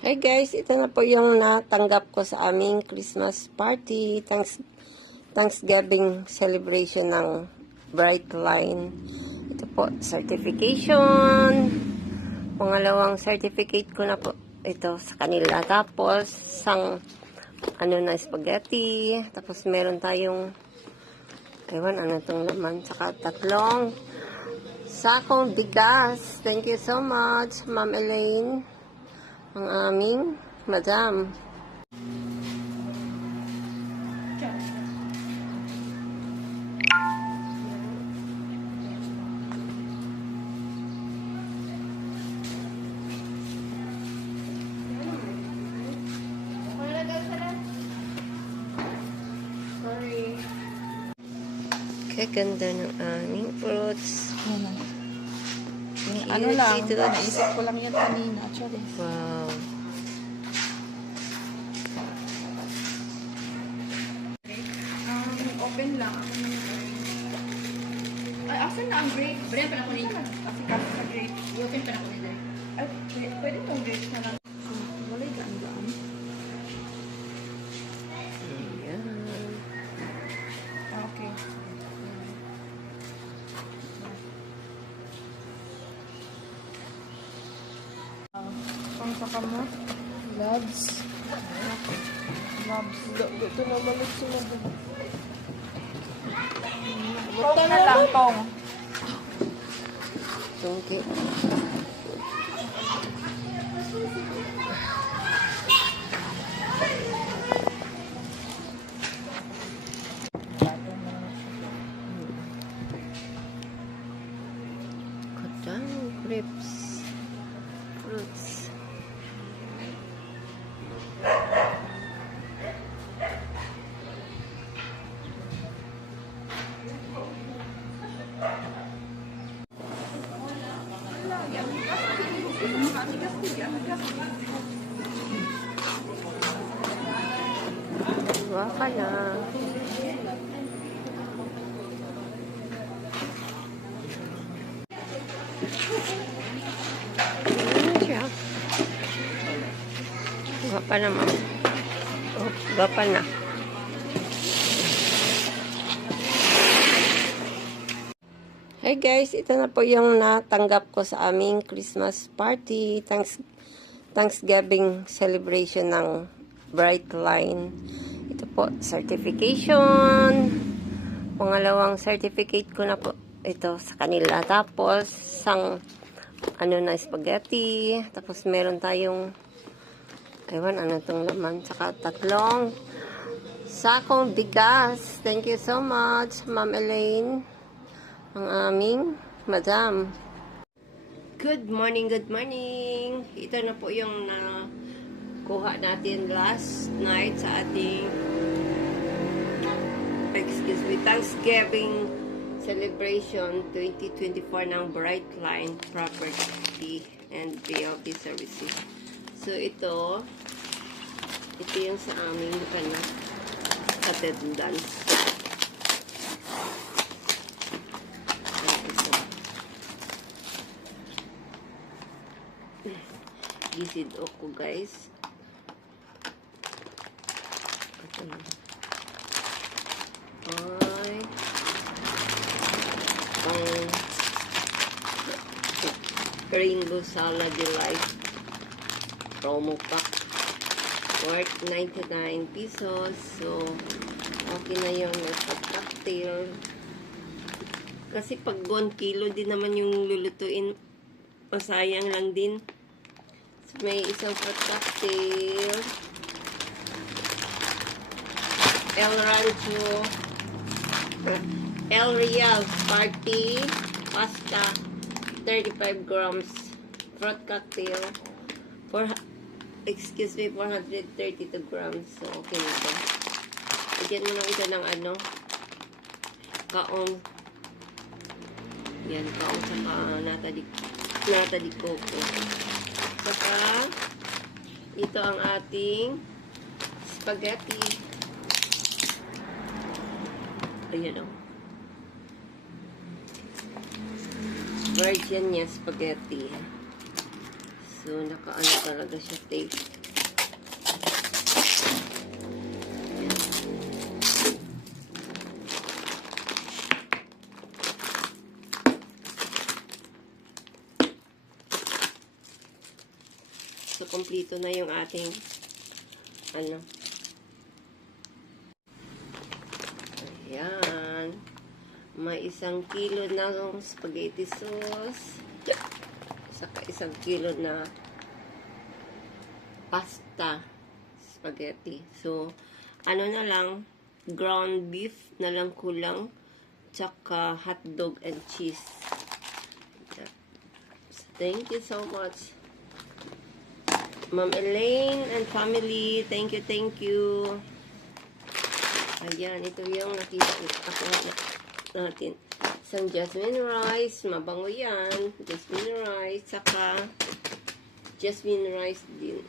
Hi guys, ito na po yung natanggap ko sa aming Christmas party. Thanksgiving celebration ng Brightline. Ito po, certification. Pangalawang certificate ko na po ito sa kanila. Tapos, spaghetti. Tapos, meron tayong, ano itong laman. Saka tatlong sakong bigas. Thank you so much, Ma'am Elaine. Ang aming madam. Kaganda ng aming fruits. Ano lang, naisip ko lang yan kanina, actually. Wow. Open lang. Ay, asan na ang grape? Brea pa na ko nito. Kasi sa grape. I-open pa na ko nito. Ay, pwede itong grapes na lang. Wala yung gaan-gaan. Ayan. Okay. Pang saka mo? Gloves. Gloves. Ito na balik sila doon. Ito na lang, tong. Tungki. Kacang, grapes, fruits. Waka na. Siya. Waka naman. Oh, waka na. Hi guys, ito na po yung natanggap ko sa aming Christmas party. Thanksgiving celebration ng Brightline. Ito po, certification. Pangalawang certificate ko na po ito sa kanila. Tapos, spaghetti. Tapos, meron tayong, ano itong laman. Saka tatlong sakong bigas. Thank you so much, Ma'am Elaine. Ang aming madam. Good morning, good morning. Ito na po yung nakuha natin last night sa ating Thanksgiving celebration 2024 ng Brightline Property and BLB Services. So ito yung sa aming attendance. Gisid ako guys. Ito na. Ay. Rainbow Salad Delight promo pack worth 99 pesos. So, okay na yun. Nagpa-cocktail. Kasi pag 1 kilo din naman yung lulutuin, masayang lang din. May isang fruit cocktail. El Real Party Pasta 35 grams fruit cocktail 432 grams. So okay na ito. Bigyan mo lang ito ng kaong. Yan, kaong saka nata di coco. Saka, ito ang ating spaghetti. Ayan o. Virgin niya spaghetti. So, nakaano talaga siya taste. So, kompleto na yung ating, ano. Ayan. May 1 kilo na spaghetti sauce. Saka 1 kilo na pasta spaghetti. So, ano na lang, ground beef na lang kulang, tsaka hotdog and cheese. So, thank you so much, Ma'am Elaine and family. Thank you, thank you. Ayan, ito yung nakita natin. Isang jasmine rice, mabango yan. Jasmine rice, tsaka jasmine rice din.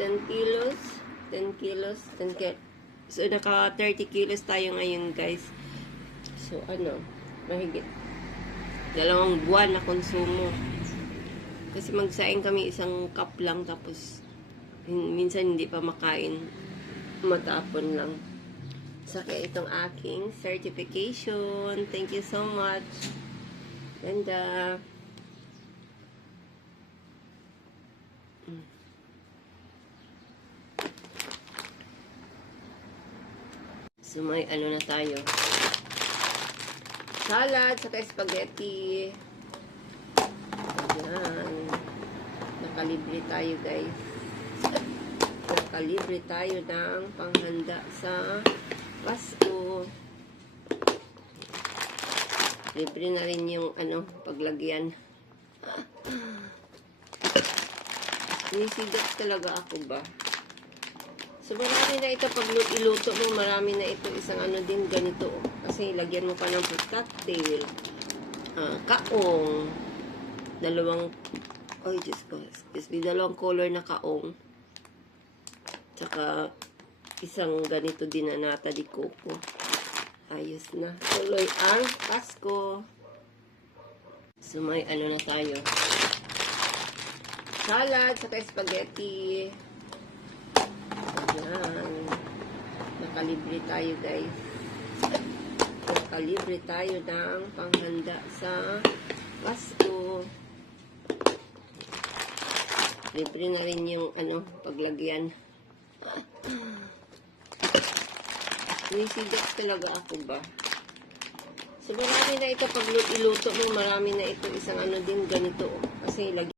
10 kilos. 10 kilos. 10 kilos. So, naka 30 kilos tayo ngayon, guys. So, ano, mahigit 2 buwan na konsumo. Kasi magsaing kami 1 cup lang, tapos minsan hindi pa makain. Matapon lang. Saka itong aking certification. Thank you so much. And, so, may ano na tayo. Salad, saka spaghetti. Ayan. Nakalibre tayo, guys. Nakalibre tayo ng panghanda sa Pasko. Libre na rin yung, ano, paglagyan. Nisigat talaga ako ba? So, marami na ito. Pag iluto mo, marami na ito. Isang ano din, ganito. Kasi, lagyan mo pa ng cocktail. Kaong. Oh, Diyos ko. Excuse me. 2 color na kaong. Tsaka, isang ganito din na nata di coco. Ayos na. Tuloy ang Pasko. So, may ano na tayo. Salad, saka spaghetti. Ayan. Nakalibre tayo, guys. Nakalibre tayo ng panghanda sa Pasko. Libre na rin yung, ano, paglagyan. Nisigat talaga ako ba? So, marami na ito. Pag iluto mo, marami na ito. Isang ano din, ganito. Kasi,